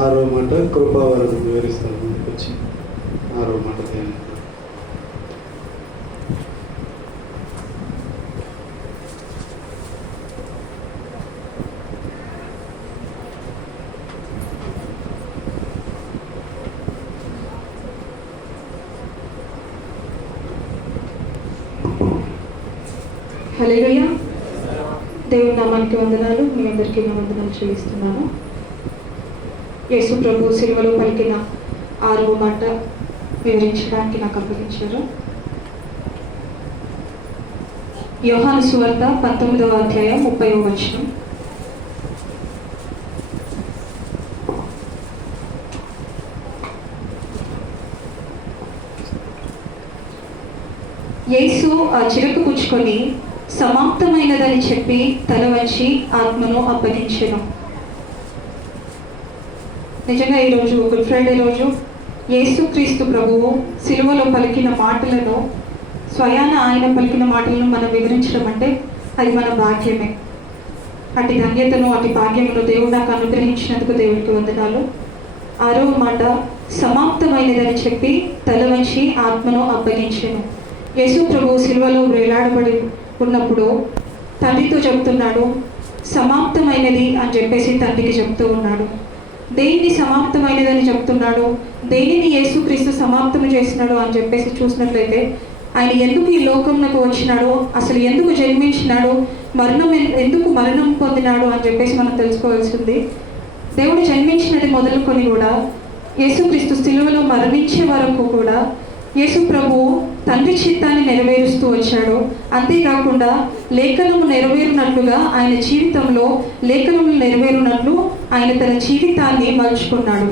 ఆరో మాట కృపావరం వివరిస్తారు. ముందుకు వచ్చి ఆరో మాట ధ్యానం. హల్లెలూయా. దేవుని నామానికి వందనాలు. మీ అందరికీ నా వందనాలు చెల్లిస్తున్నాను. యేసు ప్రభు సిలువలో పలికిన 6వ మాట వివరించడానికి నాకు అప్పగించారు. యోహాను సువార్త 19వ అధ్యాయం 30వ వచనం. యేసు ఆ చిరక పుచ్చుకొని సమాప్తమైనదని చెప్పి తల వంచి ఆత్మను అప్పగించెను. నిజంగా ఈరోజు గుడ్ ఫ్రైడే రోజు యేసుక్రీస్తు ప్రభువు సిలువలో పలికిన మాటలను, స్వయాన ఆయన పలికిన మాటలను మనం వివరించడం అంటే అది మన భాగ్యమే. అటు ధన్యతను, అటు భాగ్యమును దేవుడు నాకు అనుగ్రహించినందుకు దేవుడికి వందనాలు. 6వ మాట సమాప్తమైనదని చెప్పి తల వంచి ఆత్మను అప్పగించెను. యేసు ప్రభు సిలువలో వేలాడబడి ఉన్నప్పుడు తండ్రితో చెప్తున్నాడు, సమాప్తమైనది అని చెప్పేసి తండ్రికి చెప్తూ ఉన్నాడు. దేనిని సమాప్తమైనదని చెప్తున్నాడు, దేనిని యేసుక్రీస్తు సమాప్తం చేసినాడు అని చెప్పేసి చూసినట్లయితే, ఆయన ఎందుకు ఈ లోకంలోకి వచ్చినాడు, అసలు ఎందుకు జన్మించినాడు, ఎందుకు మరణం పొందినాడు అని చెప్పేసి మనం తెలుసుకోవాల్సింది. దేవుడు జన్మించినది మొదలుకొని కూడా యేసుక్రీస్తు సిలువలో మరణించే వరకు కూడా యేసు ప్రభు తండ్రి చిత్తాన్ని నెరవేరుస్తూ వచ్చాడు. అంతేకాకుండా లేఖనము నెరవేరునట్లుగా ఆయన జీవితంలో లేఖనములు నెరవేరునట్లు ఆయన తన జీవితాన్ని మలుచుకున్నాడు.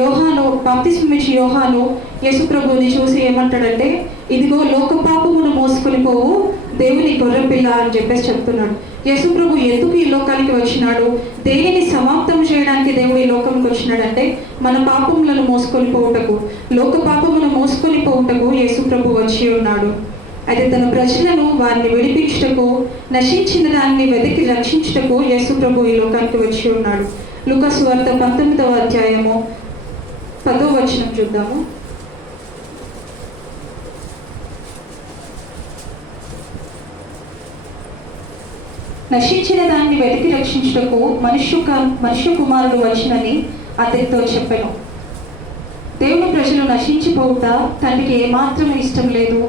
యోహాను బాప్తిస్మమిచ్చి యోహాను యేసు ప్రభువుని చూసి ఏమంటాడంటే, ఇదిగో లోక పాపమును మోసుకొని పోవు దేవుని గొర్రెపిల్ల అని చెప్పేసి చెప్తున్నాడు. యేసు ప్రభు ఎందుకు ఈ లోకానికి వచ్చినాడు, దేనిని సమాప్తం చేయడానికి దేవుడు ఈ లోకంకి వచ్చినాడంటే, మన పాపములను మోసుకొని పోవుటకు, లోక పాపమును మోసుకొని పోవుటకు యేసు ప్రభు వచ్చి ఉన్నాడు. అయితే తన ప్రజలను వారిని విడిపించుటకు, నశించిన దాన్ని వెతికి రక్షించుటకు యేసు ప్రభు ఈ లోకానికి వచ్చి ఉన్నాడు. లూకా సువార్త 19వ అధ్యాయము 10వ వచనం చూద్దాము. నశించిన దాన్ని వెతికి రక్షించుటకు మనుష్య కుమారుడు వచ్చినని అతనితో చెప్పెను. దేవుని ప్రజలు నశించిపోవుట తండ్రికి ఏమాత్రం ఇష్టం లేదు.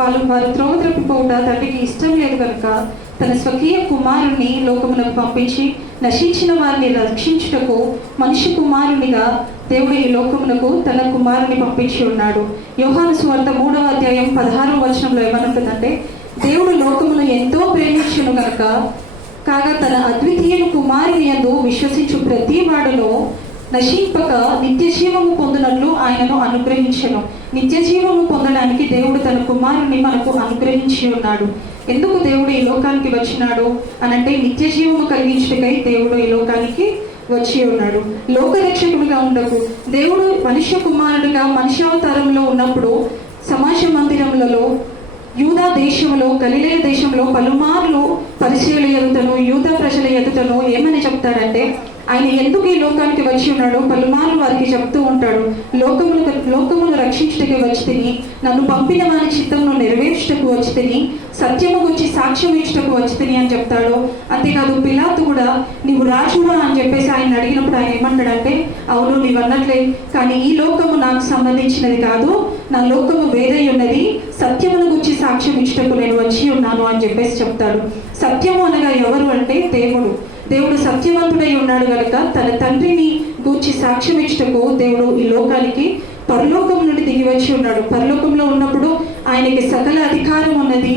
వారు త్రోవ త్రప్పిపోవుట తండ్రికి ఇష్టం లేదు కనుక తన స్వకీయ కుమారుణ్ణి లోకమునకు పంపించి నశించిన వారిని రక్షించుటకు మనుష్య కుమారునిగా దేవుడు ఈ లోకమునకు తన కుమారుని పంపించి ఉన్నాడు. యోహాను సువార్త 3వ అధ్యాయం 16వ వచనంలో ఏమనుంటుందంటే, దేవుడు లోకమును ఎంతో ప్రేమించును గనుక కాగా తన అద్వితీయ కుమారుని యందు విశ్వసించు ప్రతి వాడును నశింపక నిత్య జీవము పొందినట్లు ఆయనను అనుగ్రహించెను. నిత్య జీవము పొందడానికి దేవుడు తన కుమారుని మనకు అనుగ్రహించి ఉన్నాడు. ఎందుకు దేవుడు ఈ లోకానికి వచ్చినాడు అనంటే, నిత్య జీవము కలిగించుటకై దేవుడు ఈ లోకానికి వచ్చి ఉన్నాడు. లోకరక్షకుడిగా ఉండకు దేవుడు మనుష్య కుమారుడిగా మనుష్యావతారంలో ఉన్నప్పుడు సమాజ మందిరములలో యూదా దేశంలో, గలిలయ దేశంలో పలుమార్లు పరిచయుల ఎదుటను, యూదా ప్రజల ఎదుటను ఏమని చెప్తాడంటే, ఆయన ఎందుకు ఈ లోకానికి వచ్చి ఉన్నాడు పలుమార్లు వారికి చెప్తూ ఉంటాడు. లోకమును రక్షించుటకు వచ్చి తిని, నన్ను పంపిన వారి చిత్తమును నెరవేర్చుటకు వచ్చి తిని, సత్యము గురించి సాక్ష్యం ఇచ్చుటకు వచ్చి తిని అని చెప్తాడు. అంతేకాదు పిలాతు కూడా నీవు రాజువా అని చెప్పేసి ఆయన అడిగినప్పుడు ఆయన ఏమంటాడంటే, అవును నీవు అన్నట్లే, కానీ ఈ లోకము నాకు సంబంధించినది కాదు, నా లోకము వేరై ఉన్నది, సత్యమును గురించి సాక్ష్యం ఇచ్చుటకు నేను వచ్చి ఉన్నాను అని చెప్పేసి చెప్తాడు. సత్యము అనగా ఎవరు అంటే దేవుడు సత్యవంతుడై ఉన్నాడు కనుక తన తండ్రిని గూర్చి సాక్ష్యం ఇచ్చుటకు దేవుడు ఈ లోకానికి పరలోకం నుండి దిగి వచ్చి ఉన్నాడు. పరలోకంలో ఉన్నప్పుడు ఆయనకి సకల అధికారం ఉన్నది,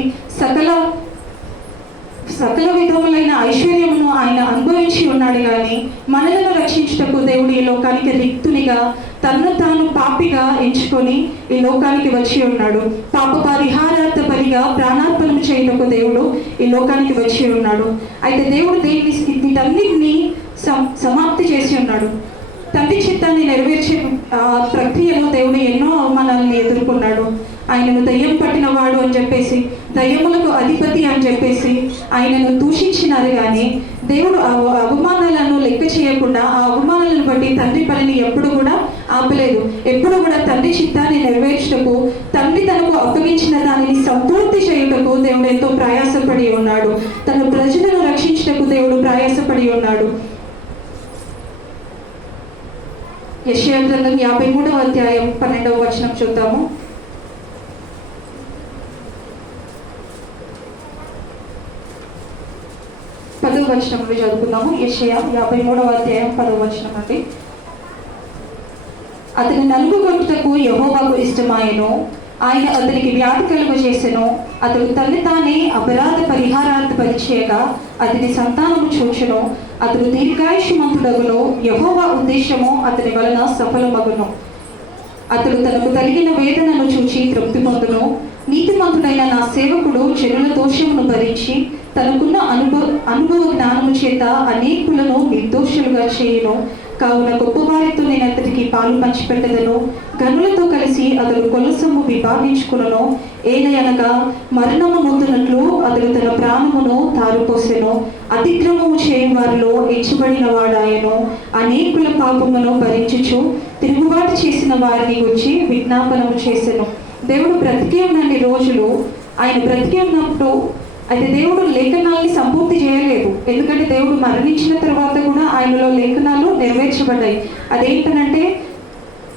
సకల విధములైన ఐశ్వర్యమును ఆయన అనుభవించి ఉన్నాడు. కానీ మనలను రక్షించుటకు దేవుడు ఈ లోకానికి రిక్తునిగా తనను తాను పాపిగా ఎంచుకొని ఈ లోకానికి వచ్చి ఉన్నాడు. పాప పరిహారార్థ బలిగా ప్రాణార్పణం చేయటకు దేవుడు ఈ లోకానికి వచ్చి ఉన్నాడు. అయితే దేవుడు వీటన్నిటిని సమాప్తి చేసి ఉన్నాడు. తండ్రి చిత్తాన్ని నెరవేర్చే ప్రక్రియలో దేవుడు ఎన్నో అవమానాలను ఎదుర్కొన్నాడు. ఆయనను దయ్యం పట్టినవాడు అని చెప్పేసి, దయ్యములకు అధిపతి అని చెప్పేసి ఆయనను దూషించినారు. కానీ దేవుడు ఆ అవమానాలను లెక్క చేయకుండా ఆ కాబట్టి తండ్రి పనిని ఎప్పుడు కూడా ఆపలేదు. ఎప్పుడు కూడా తండ్రి చిత్తాన్ని నెరవేర్చుటకు, తండ్రి తనకు అప్పగించిన దానిని సంపూర్తి చేయుటకు దేవుడు ఎంతో ప్రయాసపడి ఉన్నాడు. తన ప్రజలను రక్షించుటకు దేవుడు ప్రయాసపడి ఉన్నాడు. యెషయా గ్రంథం 53వ అధ్యాయం 12వ వచనం చూద్దాము. పదవ వచనం నుండి చదువుకుందాము. యెషయా 53వ అధ్యాయం 10వ వచనం నుండి. అతని నలుగుగొట్టుటకు యెహోవాకు ఇష్టమాయెను, ఆయన అతనికి వ్యాధి కలుగజేసెను. అతడు తల్లి తానే అపరాధ పరిహారార్థ పరిచేయగా అతని సంతానము చూచును. అతడు దీర్ఘాయుష్మంతుడగును, యెహోవా ఉద్దేశము అతని వలన సఫలమగును. అతడు తనకు కలిగిన వేదనను చూచి తృప్తి పొందును. నీతిమంతుడైన నా సేవకుడు జనుల దోషమును భరించి తనకున్న అనుభవ జ్ఞానము చేత అనేకులను నిర్దోషులుగా చేయును. కావున గొప్పవారితో నేను అతనికి పాలు పంచిపెట్టదను. గనులతో కలిసి అతడు కొలసము విభాగించుకును. ఏలయనగా మరణము నొందునట్లు అతడు తన ప్రాణమును తారుపోసెను. అతిక్రమము చేయు వారిలో ఎంచబడిన వాడాయను. అనేకుల పాపమును భరించుచు తిరుగుబాటు చేసిన వారిని గురించి విజ్ఞాపనము చేసెను. దేవుడు బ్రతికి ఉన్నన్ని రోజులు ఆయన బ్రతికి ఉన్నప్పుడు అయితే దేవుడు లేఖనాల్ని సంపూర్తి చేయలేదు. ఎందుకంటే దేవుడు మరణించిన తర్వాత కూడా ఆయనలో లేఖనాలు నెరవేర్చబడ్డాయి. అదేంటనంటే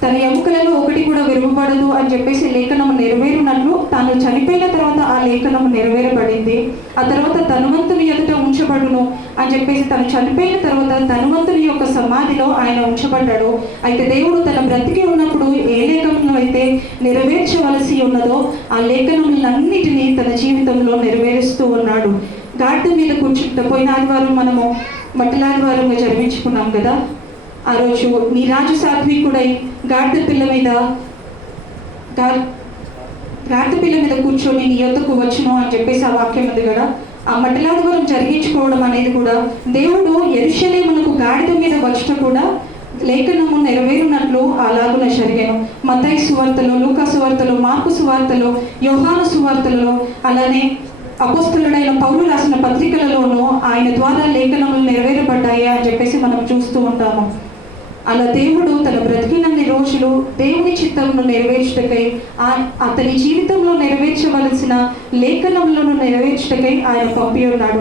తన ఎముకలలో ఒకటి కూడా విరువబడదు అని చెప్పేసి లేఖనము నెరవేరునట్లు తాను చనిపోయిన తర్వాత ఆ లేఖనము నెరవేరబడింది. ఆ తర్వాత ధనవంతుని ఎదుట ఉంచబడును అని చెప్పేసి తను చనిపోయిన తర్వాత ధనవంతుని యొక్క సమాధిలో ఆయన ఉంచబడ్డాడు. అయితే దేవుడు తన బ్రతికి ఉన్నప్పుడు ఏ లేఖనం అయితే నెరవేర్చవలసి ఉన్నదో ఆ లేఖనములన్నిటినీ తన జీవితంలో నెరవేరుస్తూ ఉన్నాడు. గాడిద మీద కూర్చుంటే పోయిన ఆదివారం మనము మట్టిలాదివారంగా జరిపించుకున్నాం కదా. ఆ రోజు నీ రాజు సాత్వికుడై గాడిద పిల్ల మీద కూర్చొని నీ యొద్దకు వచ్చును అని చెప్పేసి ఆ వాక్యం ఉంది కదా. ఆ మట్టిలాదివారం జరిగించుకోవడం అనేది కూడా దేవుడు యెరూషలేమునకు గాడిద మీద వచ్చుట కూడా లేఖనము నెరవేరునట్లు అలాగున జరిగాను. మత్తయి సువార్తలో, లూకా సువార్తలో, మార్కు సువార్తలో, యోహాను సువార్తలలో, అలానే అపోస్తలుడైన పౌలు రాసిన పత్రికలలోనూ ఆయన ద్వారా లేఖనములు నెరవేరబడ్డాయి అని చెప్పేసి మనం చూస్తూ ఉంటాము. అలా దేవుడు తన బ్రతికినన్ని రోజులు దేవుని చిత్తమును నెరవేర్చుటకై అతని జీవితంలో నెరవేర్చవలసిన లేఖనములను నెరవేర్చుటకై ఆయన పంపి ఉన్నాడు.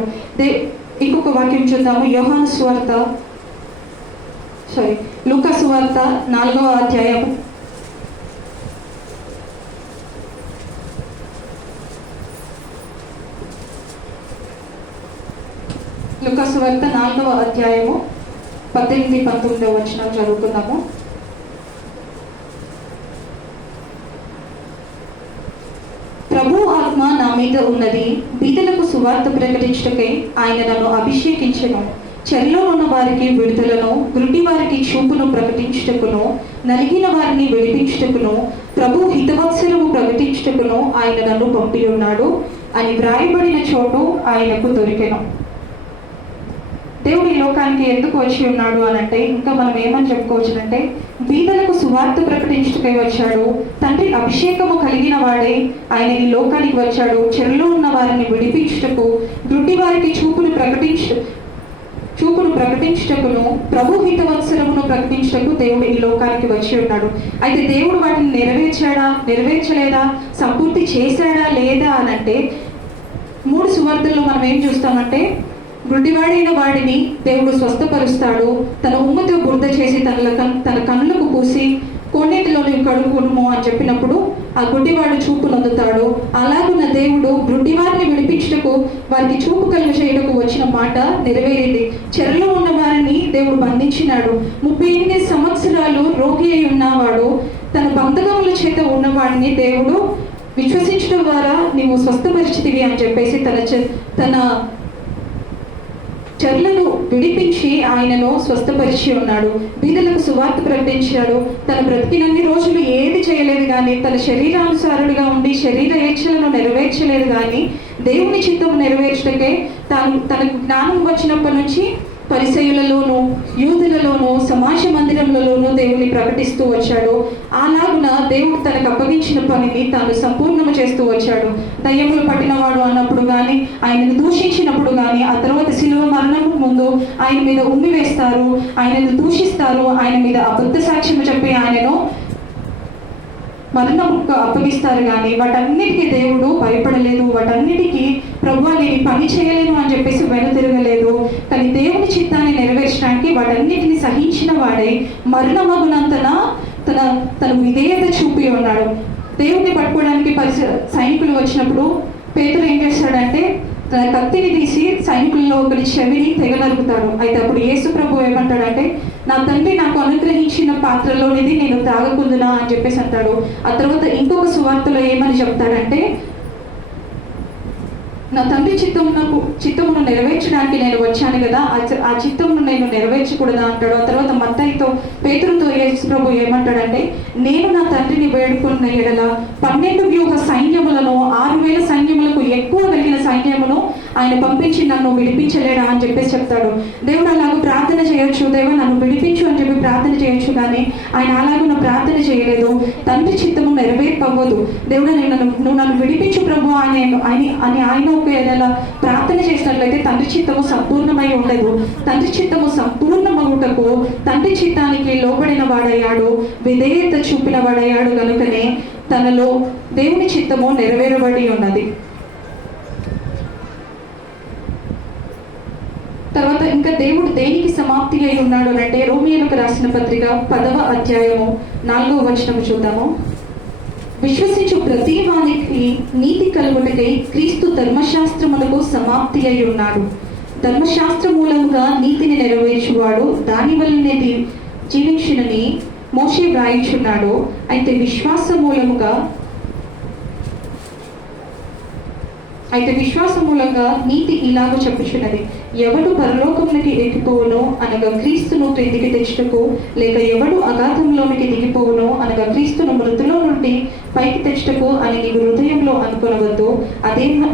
ఇంకొక వాక్యం చూద్దాము. లూకా సువార్త 4వ అధ్యాయం 4వ అధ్యాయము 18-19 వచనం చదువుకుందాము. ప్రభు ఆత్మ నా మీద ఉన్నది, బీదలకు సువార్త ప్రకటించుటకై ఆయన నన్ను అభిషేకించెను. చెరలో ఉన్న వారికి విడుదలను, గుడ్డి వారికి చూపును ప్రకటించుటకును, నలిగిన వారిని విడిపించుటకును, ప్రభు హితవత్సరము ప్రకటించుటకును ఆయన నన్ను పంపి ఉన్నాడు అని వ్రాయబడిన చోటు ఆయనకు దొరికెను. దేవుడు ఈ లోకానికి ఎందుకు వచ్చి ఉన్నాడు అని అంటే, ఇంకా మనం ఏమని చెప్పుకోవచ్చునంటే, బీదలకు సువార్త ప్రకటించుటకై వచ్చాడు. తండ్రి అభిషేకము కలిగిన వాడే ఆయన ఈ లోకానికి వచ్చాడు. చెరలో ఉన్న వారిని విడిపించుటకు, గుడ్డి వారికి చూపును ప్రకటించుటకును, ప్రభు హితవత్సరమును ప్రకటించుటకు దేవుడు ఈ లోకానికి వచ్చి ఉన్నాడు. అయితే దేవుడు వాటిని నెరవేర్చలేదా, సంపూర్తి చేశాడా లేదా అని అంటే, 3 సువార్తల్లో మనం ఏం చూస్తామంటే, గుడ్డివాడైన వాడిని దేవుడు స్వస్థపరుస్తాడు. తన ఉమ్మతో బురద చేసి తన కన్నులకు పూసి కొన్నిటిలోని కడుగును అని చెప్పినప్పుడు ఆ గుడ్డివాడు చూపు నొందుతాడు. అలాగున్న దేవుడు గుడ్డివారిని విడిపించుటకు, వారికి చూపు కలుగ చేయటకు వచ్చిన మాట నెరవేరింది. చెరలో ఉన్న వారిని దేవుడు బంధించినాడు. 38 సంవత్సరాలు రోగి అయి ఉన్నవాడు, తన బంధకముల చేత ఉన్నవాడిని దేవుడు విశ్వసించడం ద్వారా నీవు స్వస్థపరిచితివి అని చెప్పేసి తన చెర్లను విడిపించి ఆయనను స్వస్థపరిచి ఉన్నాడు. బీదలకు సువార్త ప్రకటించాడు. తన బ్రతికినన్ని రోజులు ఏది చేయలేదు కానీ, తన శరీరానుసారుడిగా ఉండి శరీర ఇచ్చలను నెరవేర్చలేదు కానీ, దేవుని చిత్తము నెరవేర్చటకే తనకు జ్ఞానం వచ్చినప్పటి నుంచి పరిసయ్యులలోనూ, యూదులలోనూ, సమాజ మందిరములలోనూ దేవుని ప్రకటిస్తూ వచ్చాడు. అలాగున దేవుడు తనకు అప్పగించిన పనిని తాను సంపూర్ణము చేస్తూ వచ్చాడు. దయ్యములు పట్టినవాడు అన్నప్పుడు కానీ, ఆయనను దూషించినప్పుడు కానీ, ఆ తర్వాత శిలువ మరణము ముందు ఆయన మీద ఉమ్మి వేస్తారు, ఆయనను దూషిస్తారు, ఆయన మీద అబద్ధ సాక్ష్యం చెప్పి ఆయనను మరణముకు అప్పగిస్తారు. కానీ వాటన్నిటికీ దేవుడు భయపడలేదు. వాటన్నిటికీ ప్రభువా నేను పని చేయలేను అని చెప్పేసి వెనుతిరగలేదు. కానీ దేవుని చిత్తాన్ని నెరవేర్చడానికి వాటన్నిటిని సహించిన వాడై మరణమగునంతన తన విధేయత చూపి ఉన్నాడు. దేవుడిని పట్టుకోవడానికి సైనికులు వచ్చినప్పుడు పేతురు ఏం చేస్తాడంటే తన కత్తిని తీసి సైనికుల్లో ఒకరి చెవిని తెగనరుకుతాడు. అయితే అప్పుడు యేసు ప్రభు ఏమంటాడంటే నా తండ్రి నాకు అనుగ్రహించిన పాత్రలోనిది నేను త్రాగకుందునా అని చెప్పేసి అంటాడు. ఆ తర్వాత ఇంకొక సువార్తలో ఏమని చెప్తాడంటే నా తండ్రి చిత్తమును నెరవేర్చడానికి నేను వచ్చాను కదా, ఆ చిత్తమును నేను నెరవేర్చకూడదా అంటాడు. ఆ తర్వాత మత్తయితో పేతురుతో యేసు ప్రభు ఏమంటాడంటే నేను నా తండ్రిని వేడుకున్న ఎడల 12 వ్యూహ సైన్యములను 6,000 సైన్యములకు ఎక్కువ కలిగిన సైన్యమును ఆయన పంపించి నన్ను విడిపించలేడా అని చెప్పేసి చెప్తాడు. దేవుడు అలాగూ ప్రార్థన చేయొచ్చు, దేవా నన్ను విడిపించు అని చెప్పి ప్రార్థన చేయొచ్చు. కానీ ఆయన అలాగూ నా ప్రార్థన చేయలేదు. తండ్రి చిత్తము నెరవేర్పవ్వదు. దేవుడు నువ్వు నన్ను విడిపించు ప్రభు అని ఆయన ఏదైనా ప్రార్థన చేసినట్లయితే తండ్రి చిత్తము సంపూర్ణమై ఉండదు. తండ్రి చిత్తము సంపూర్ణమగుటకు తండ్రి చిత్తానికి లోబడిన వాడయ్యాడు, విధేయత చూపిన వాడయ్యాడు. కనుకనే తనలో దేవుని చిత్తము నెరవేరబడి ఉన్నది. తర్వాత ఇంకా దేవుడు దేనికి సమాప్తి అయి ఉన్నాడు అంటే రోమియోలకు రాసిన పత్రిక 10వ అధ్యాయము 4వ వచనం చూద్దాము. విశ్వసించు ప్రతి వానికి నీతి కలుగుటకై క్రీస్తు ధర్మశాస్త్రములకు సమాప్తి అయి ఉన్నాడు. ధర్మశాస్త్ర మూలముగా నీతిని నెరవేర్చువాడు దాని వల్లనే జీవించునని మోషే వ్రాయించున్నాడు. అయితే విశ్వాస మూలంగా నీతి ఇలాగ చెప్పుచున్నది, ఎవడు పరలోకమునికి ఎక్కిపోవునో అనగా క్రీస్తును క్రిందికి తెచ్చుటకు, లేక ఎవడు అగాధంలోనికి దిగిపోవునో అనగా క్రీస్తును మృతులో నుండి పైకి తెచ్చుటకు అని నీవు హృదయంలో అనుకొనవద్దు.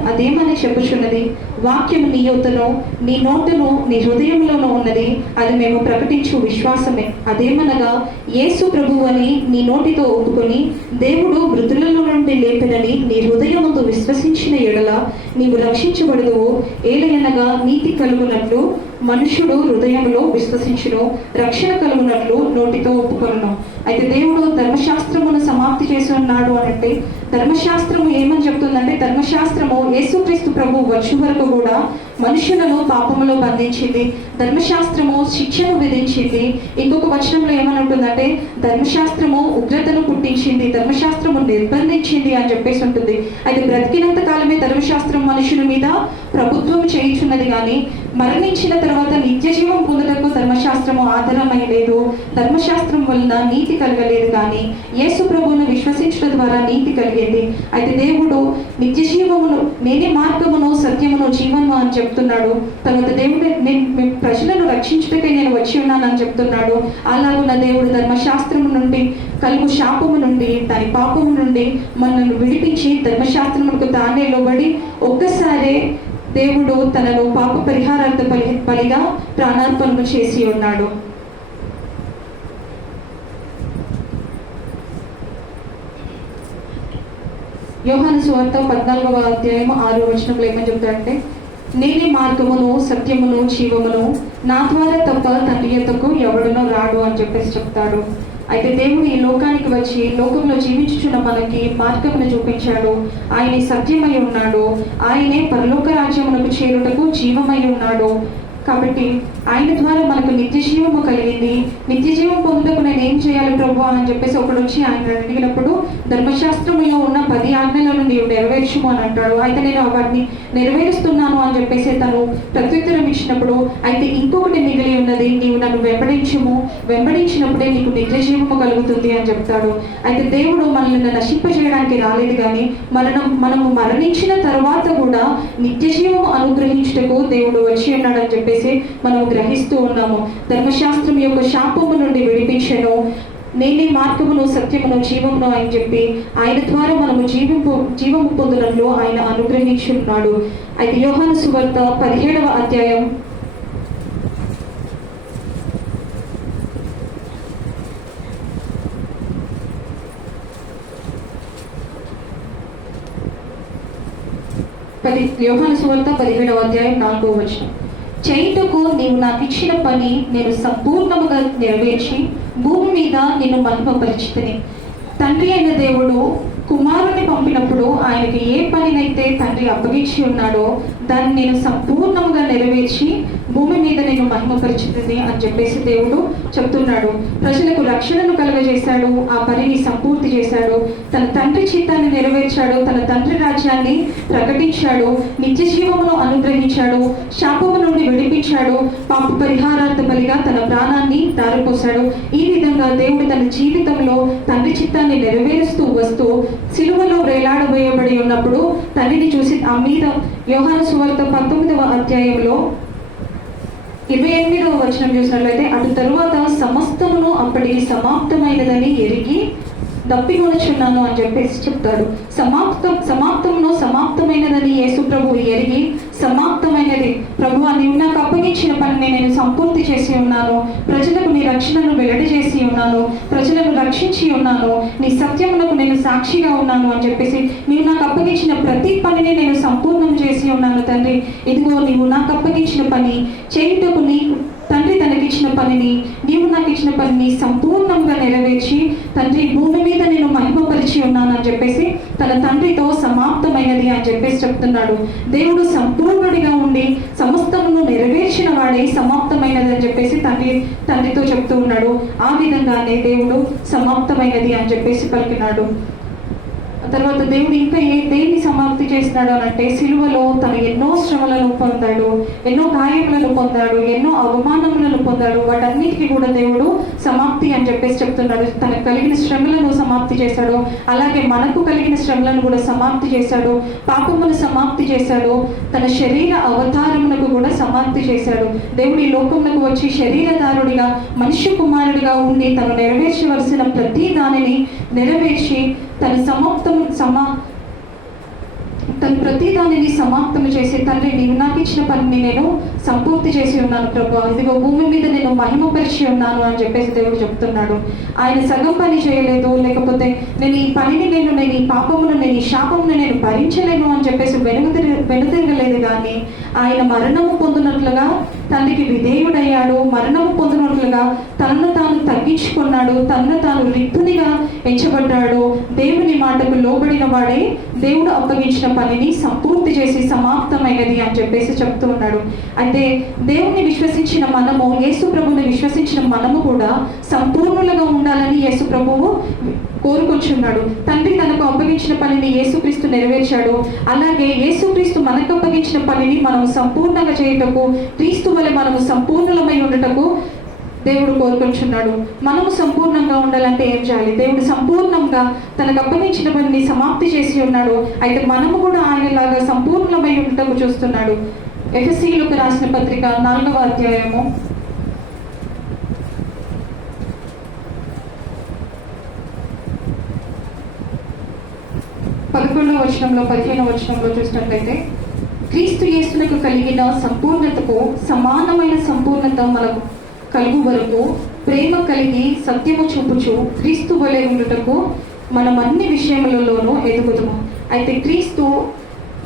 అదేమని చెప్పుచున్నది, వాక్యము నీ యొద్దనో నీ నోటను నీ హృదయంలోనూ ఉన్నది, అది మేము ప్రకటించు విశ్వాసమే. అదేమనగా యేసు ప్రభువు అని నీ నోటితో ఒప్పుకొని దేవుడు మృతులలో నుండి లేపెనని నీ హృదయమందు విశ్వసించిన ఎడల నీవు రక్షించబడదువు. ఏలయనగా నీతి కలుగునట్లు మనుషుడు హృదయంలో విశ్వసించును, రక్షణ కలుగునట్లు నోటితో ఒప్పుకొనును. అయితే దేవుడు ధర్మశాస్త్రమును సమాప్తి చేసి ఉన్నాడు అంటే ధర్మశాస్త్రము ఏమని చెప్తుందంటే ధర్మశాస్త్రము యేసుక్రీస్తు ప్రభు వచ్చే వరకు కూడా మనుషులను పాపములో బంధించింది. ధర్మశాస్త్రము శిక్షను విధించింది. ఇంకొక వచనంలో ఏమని ఉంటుందంటే ధర్మశాస్త్రము ఉగ్రతను పుట్టించింది, ధర్మశాస్త్రము నిర్బంధించింది అని చెప్పేసి ఉంటుంది. అయితే బ్రతికినంత కాలమే ధర్మశాస్త్రం మనుషుల మీద ప్రభుత్వం చేయించున్నది. కానీ మరణించిన తర్వాత నిత్య జీవం పొందుటకు ధర్మశాస్త్రము ఆధారమై లేదు. ధర్మశాస్త్రం వలన నీతి కలగలేదు, కానీ యేసు ప్రభువును విశ్వసించడం ద్వారా నీతి కలిగింది. అయితే దేవుడు నిత్య జీవమును నేనే మార్గమును సత్యమును జీవము అని చెప్తున్నాడు. తర్వాత దేవుడు నేను ప్రజలను రక్షించుటకే నేను వచ్చి ఉన్నాను అని చెప్తున్నాడు. అలాగున్న దేవుడు ధర్మశాస్త్రము నుండి కలుగు శాపము నుండి దాని పాపము నుండి మనల్ని విడిపించి ధర్మశాస్త్రములకు తానే లోబడి ఒక్కసారే దేవుడు తనను పాప పరిహారార్థ బలిగా ప్రాణార్పణము చేసి ఉన్నాడు. యోహాను సువార్త 14వ అధ్యాయము 6వ వచనంలో ఏమని చెప్తాడంటే నేనే మార్గమును సత్యమును జీవమును, నా ద్వారా తప్ప తండ్రి యొద్దకు ఎవడునో రాడు అని చెప్పేసి చెప్తాడు. అయితే దేవుడు ఈ లోకానికి వచ్చి లోకంలో జీవించుచున్న మనకి మార్గమును చూపించాడు. ఆయనే సత్యమై ఉన్నాడు, ఆయనే పరలోక రాజ్యమునకు చేరుటకు జీవమై ఉన్నాడు. కాబట్టి ఆయన ద్వారా మనకు నిత్య జీవము కలిగింది. నిత్య జీవం పొందుటకు నేను ఏం చేయాలి ప్రభు అని చెప్పేసి ఒకడు వచ్చి ఆయన అడిగినప్పుడు ధర్మశాస్త్రంలో ఉన్న 10 ఆజ్ఞలను నీవు నెరవేర్చుము అని అంటాడు. అయితే నేను వాటిని నెరవేరుస్తున్నాను అని చెప్పేసి తను ప్రత్యుత్తరం ఇచ్చినప్పుడు అయితే ఇంకొకటి మిగిలి ఉన్నది, నీవు నన్ను వెంబడించినప్పుడే నీకు నిత్య జీవము కలుగుతుంది అని చెప్తాడు. అయితే దేవుడు మనల్ని నశింపజేయడానికి రాలేదు, కానీ మనము మరణించిన తర్వాత కూడా నిత్య జీవము అనుగ్రహించుటకు దేవుడు వచ్చి ఉన్నాడని చెప్పేసి మనం గ్రహిస్తూ ఉన్నాము. ధర్మశాస్త్రం యొక్క శాపము నుండి విడిపించెను, నేనే మార్గమును సత్యమును జీవమును అని చెప్పి ఆయన ద్వారా మనము జీవము పొందునట్లు ఆయన అనుగ్రహించున్నాడు. అయితే యోహాను సువార్త 17వ అధ్యాయం 17వ అధ్యాయం 4వ వచనం చేయుటకు నీవు నాకు ఇచ్చిన పని నేను సంపూర్ణముగా నెరవేర్చి భూమి మీద నిన్ను మహిమపరిచితిని. తండ్రి అయిన దేవుడు కుమారుని పంపినప్పుడు ఆయనకి ఏ పనినైతే తండ్రి అప్పగించి ఉన్నాడో దాన్ని నేను సంపూర్ణంగా నెరవేర్చి భూమి మీద నేను మహిమపరిచింది అని చెప్పేసి దేవుడు చెప్తున్నాడు. ప్రజలకు రక్షణను కలుగజేశాడు, ఆ పనిని సంపూర్తి చేశాడు, తన తండ్రి చిత్తాన్ని నెరవేర్చాడు, తన తండ్రి రాజ్యాన్ని ప్రకటించాడు, నిత్య జీవమును అనుగ్రహించాడు, శాపము నుండి విడిపించాడు, పాప పరిహారార్థ బలిగా తన ప్రాణాన్ని దారిపోశాడు. ఈ విధంగా దేవుడు తన జీవితంలో తండ్రి చిత్తాన్ని నెరవేరుస్తూ వస్తూ సిలువలో వేలాడబోయబడి ఉన్నప్పుడు తండ్రిని చూసి ఆ మీద యోహాను సువార్త 19వ అధ్యాయంలో 28వ వచనం చూసినట్లయితే, అటు తరువాత సమస్తమును అప్పటికి సమాప్తమైనదని ఎరిగి దప్పికొనుచున్నాను అని చెప్పేసి చెప్తాడు. సమాప్తమైనదని యేసు ప్రభు ఎరిగి సమాప్తమైనది ప్రభువా, నీవు నాకు అప్పగించిన పనిని నేను సంపూర్తి చేసి ఉన్నాను, ప్రజలకు నీ రక్షణను వెల్లడి చేసి ఉన్నాను, ప్రజలను రక్షించి ఉన్నాను, నీ సత్యమునకు నేను సాక్షిగా ఉన్నాను అని చెప్పేసి నీవు నాకు అప్పగించిన ప్రతి పనిని నేను సంపూర్ణం చేసి ఉన్నాను తండ్రి. ఇదిగో నీవు నాకు అప్పగించిన పని చేయుటకు నీకు తండ్రి తనకిచ్చిన పనిని నీవు నాకు ఇచ్చిన పనిని సంపూర్ణంగా నెరవేర్చి తండ్రి భూమి మీద నేను మహిమపరిచి ఉన్నాను అని చెప్పేసి తన తండ్రితో సమాప్తమైనది అని చెప్పేసి చెప్తున్నాడు. దేవుడు సంపూర్ణుడిగా ఉండి సమస్తమును నెరవేర్చిన వాడే సమాప్తమైనది అని చెప్పేసి తండ్రితో చెప్తూ ఉన్నాడు. ఆ విధంగానే దేవుడు సమాప్తమైనది అని చెప్పేసి పలికినాడు. తర్వాత దేవుడు ఇంకా దేన్ని సమాప్తి చేసినాడు అని అంటే, సిలువలో తను ఎన్నో శ్రమలను పొందాడు, ఎన్నో గాయములను పొందాడు, ఎన్నో అవమానములను పొందాడు. వాటన్నిటికీ కూడా దేవుడు సమాప్తి అని చెప్పేసి చెప్తున్నాడు. తనకు కలిగిన శ్రమలను సమాప్తి చేశాడు, అలాగే మనకు కలిగిన శ్రమలను కూడా సమాప్తి చేశాడు, పాపమును సమాప్తి చేశాడు, తన శరీర అవతారమునకు కూడా సమాప్తి చేశాడు. దేవుడు ఈ లోకమునకు వచ్చి శరీరధారుడిగా మనుష్య కుమారుడిగా ఉండి తను నెరవేర్చవలసిన ప్రతి దానిని నెరవేర్చి తను ప్రతి దానిని సమాప్తము చేసి తండ్రి నీవు నాకు ఇచ్చిన పనిని నేను సంపూర్తి చేసి ఉన్నాను ప్రభు, ఇదిగో భూమి మీద నేను మహిమపరిచి ఉన్నాను అని చెప్పేసి దేవుడు చెప్తున్నాడు. ఆయన సగం పని చేయలేదు, లేకపోతే నేను ఈ పనిని నేను ఈ పాపమును నేను ఈ శాపమును నేను భరించలేను అని చెప్పేసి వెనుతిరగలేదు. కానీ ఆయన మరణము పొందినట్లుగా తండ్రికి విధేయుడయ్యాడు, మరణము పొందినట్లుగా తనను తాను తగ్గించుకున్నాడు, తనను తాను రిక్తునిగా ఎంచబడ్డాడు. దేవుని మాటకు లోబడిన వాడే దేవుడు అప్పగించిన పనిని సంపూర్తి చేసి సమాప్తమైనది అని చెప్పేసి చెప్తూ ఉన్నాడు. అయితే దేవుని విశ్వసించిన మనము, యేసు ప్రభువుని విశ్వసించిన మనము కూడా సంపూర్ణులుగా ఉండాలని యేసు ప్రభువు కోరుకొచ్చున్నాడు. తండ్రి తనకు అప్పగించిన పనిని యేసుక్రీస్తు నెరవేర్చాడు. అలాగే యేసుక్రీస్తు మనకు అప్పగించిన పనిని మనం సంపూర్ణంగా చేయుటకు, క్రీస్తు వలె మనము సంపూర్ణులమై ఉండటకు దేవుడు కోరుకొచ్చున్నాడు. మనము సంపూర్ణంగా ఉండాలంటే ఏం చేయాలి? దేవుడు సంపూర్ణంగా తనకు అప్పగించిన పనిని సమాప్తి చేసి ఉన్నాడు. అయితే మనము కూడా ఆయనలాగా సంపూర్ణమై ఉండటకు చూస్తున్నాడు. ఎఫెసీయులకు రాసిన పత్రిక 4వ అధ్యాయము 11వ వచనంలో 15వ వచనంలో చూసినట్లయితే, క్రీస్తు యేసులకు కలిగిన సంపూర్ణతకు సమానమైన సంపూర్ణత మనకు కలుగు వరకు ప్రేమ కలిగి సత్యము చూపుచు క్రీస్తు వలె ఉండుటకు మనం అన్ని విషయములలోనూ ఎదుగుతాము. అయితే క్రీస్తు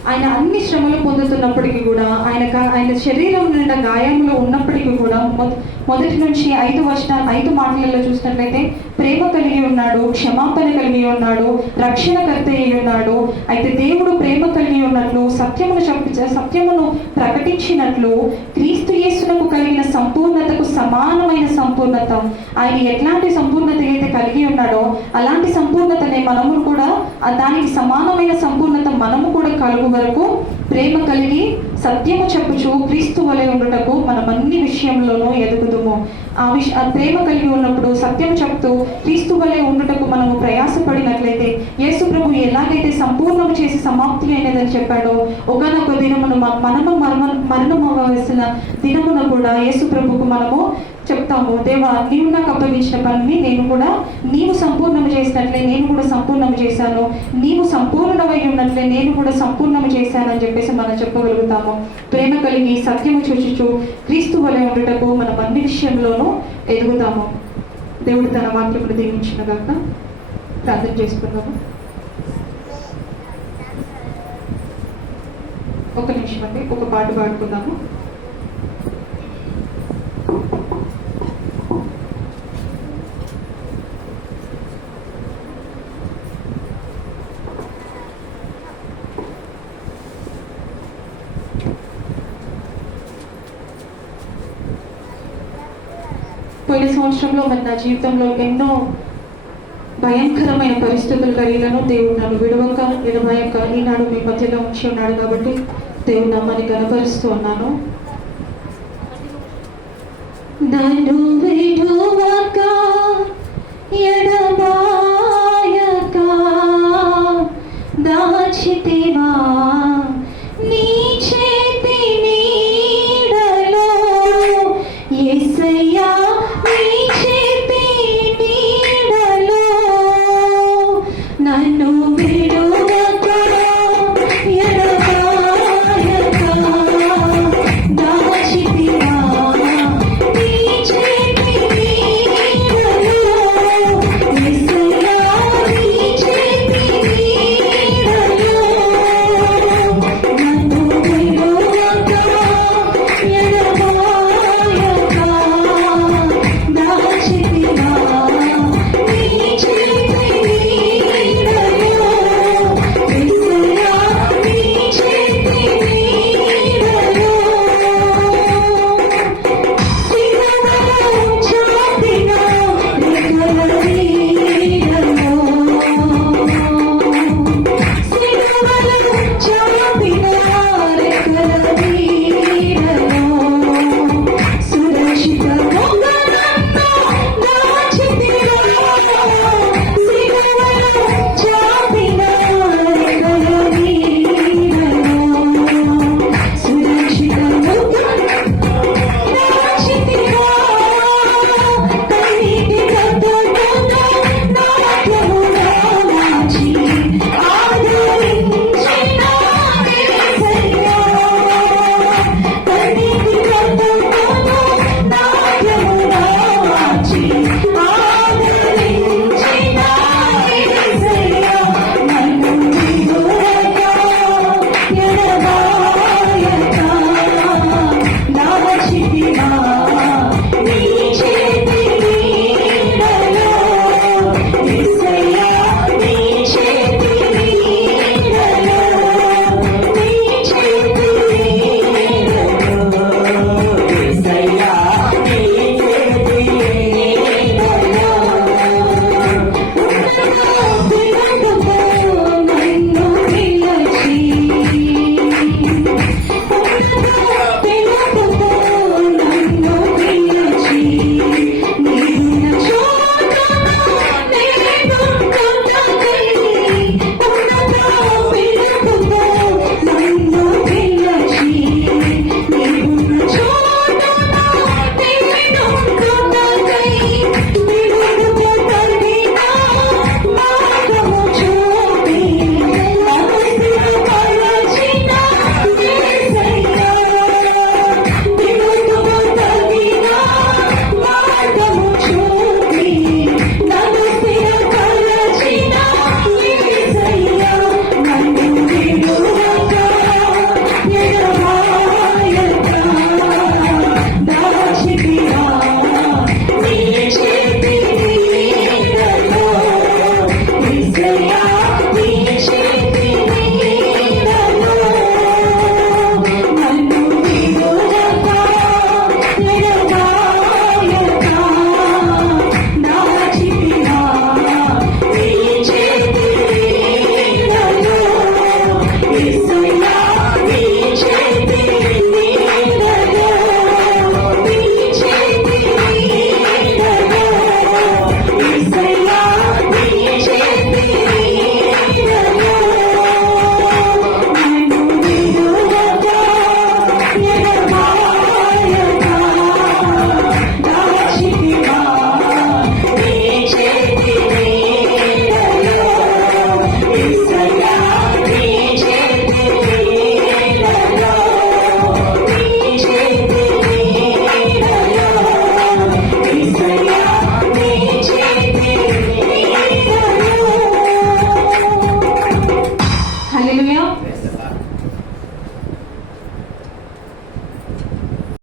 ఆయన అన్ని శ్రమలు పొందుతున్నప్పటికీ కూడా, ఆయన శరీరం నిండా గాయంలో ఉన్నప్పటికీ కూడా మొదటి నుంచి 5 మాటలలో చూసినట్లయితే ప్రేమ కలిగి ఉన్నాడు, క్షమాపణ కలిగి ఉన్నాడు, రక్షణకర్త అయి ఉన్నాడు. అయితే దేవుడు ప్రేమ కలిగి ఉన్నట్లు సత్యమును ప్రకటించినట్లు క్రీస్తు యేసునకు కలిగిన సంపూర్ణతకు సమానమైన సంపూర్ణత, ఆయన ఎట్లాంటి సంపూర్ణత అయితే కలిగి ఉన్నాడో అలాంటి సంపూర్ణతనే మనము కూడా, దానికి సమానమైన సంపూర్ణత మనము కూడా కలుగు వరకు ప్రేమ కలిగి సత్యము చెప్పుచు క్రీస్తు వలె ఉండుటకు మనం అన్ని విషయంలోనూ ఎదుగుదుము. ఆ ప్రేమ కలిగి ఉన్నప్పుడు సత్యము చెప్తూ క్రీస్తు వలె ఉండుటకు మనము ప్రయాసపడినట్లయితే, యేసు ప్రభు ఎలాగైతే సంపూర్ణం చేసి సమాప్తి అయినదని చెప్పాడో, ఒకనొక దినమును మనము మరణము అవ్వవలసిన దినమున కూడా యేసు ప్రభుకు మనము చెప్తాము, దేవా నీవు నాకు అప్పగించిన పనిని నీవు సంపూర్ణము చేసినట్లే నేను కూడా సంపూర్ణము చేశాను, నీవు సంపూర్ణమై ఉన్నట్లే నేను కూడా సంపూర్ణము చేశానని చెప్పేసి మనం చెప్పగలుగుతాము. ప్రేమ కలిగి సత్యము చూచుచు క్రీస్తు వలె ఉండటకు మనం అన్ని విషయంలోనూ ఎదుగుతాము. దేవుడు తన వాక్యమును దీవించిన గాక. ప్రార్థన చేసుకున్నాము. ఒక నిమిషం అండి, ఒక పాట పాడుకుందాము. పోయిన సంవత్సరంలో మరి నా జీవితంలో ఎన్నో భయంకరమైన పరిస్థితులు కలిగినను దేవుడు నన్ను విడవక ఎడబాయక ఈనాడు మీ మధ్యలో ఉంచి ఉన్నాడు కాబట్టి దేవుడు నమ్మని కనపరుస్తూ ఉన్నాను. నన్ను విడువక ఎడబాయక దాచితివా నీ చేతి నీడలో యేసయ్యా